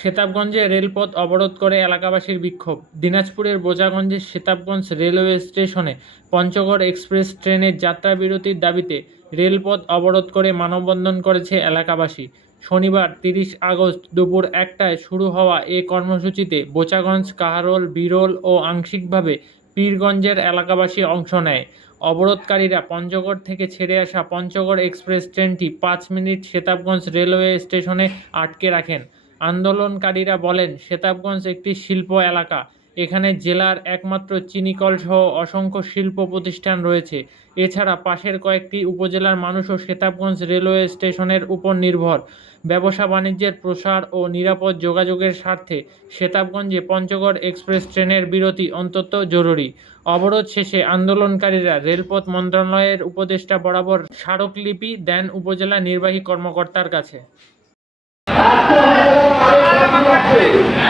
সেতাবগঞ্জে রেলপথ অবরোধ করে এলাকাবাসীর বিক্ষোভ। দিনাজপুরের বোচাগঞ্জের সেতাবগঞ্জ রেলওয়ে স্টেশনে পঞ্চগড় এক্সপ্রেস ট্রেনের যাত্রা বিরতির দাবিতে রেলপথ অবরোধ করে মানববন্ধন করেছে এলাকাবাসী। শনিবার তিরিশ আগস্ট দুপুর একটায় শুরু হওয়া এ কর্মসূচিতে বোচাগঞ্জ কাহারোল, বিরল ও আংশিকভাবে পীরগঞ্জের এলাকাবাসী অংশ নেয়। অবরোধকারীরা পঞ্চগড় থেকে ছেড়ে আসা পঞ্চগড় এক্সপ্রেস ট্রেনটি পাঁচ মিনিট সেতাবগঞ্জ রেলওয়ে স্টেশনে আটকে রাখেন। আন্দোলনকারীরা বলেন, সেতাবগঞ্জ একটি শিল্প এলাকা। এখানে জেলার একমাত্র চিনিকল সহ অসংখ্য শিল্প প্রতিষ্ঠান রয়েছে। এছাড়া পাশের কয়েকটি উপজেলার মানুষও সেতাবগঞ্জ রেলওয়ে স্টেশনের উপর নির্ভর। ব্যবসা বাণিজ্যের প্রসার ও নিরাপদ যোগাযোগের স্বার্থে সেতাবগঞ্জে পঞ্চগড় এক্সপ্রেস ট্রেনের বিরতি অন্তত জরুরি। অবরোধ শেষে আন্দোলনকারীরা রেলপথ মন্ত্রণালয়ের উপদেষ্টা বরাবর স্মারকলিপি দেন উপজেলা নির্বাহী কর্মকর্তার কাছে। Amém.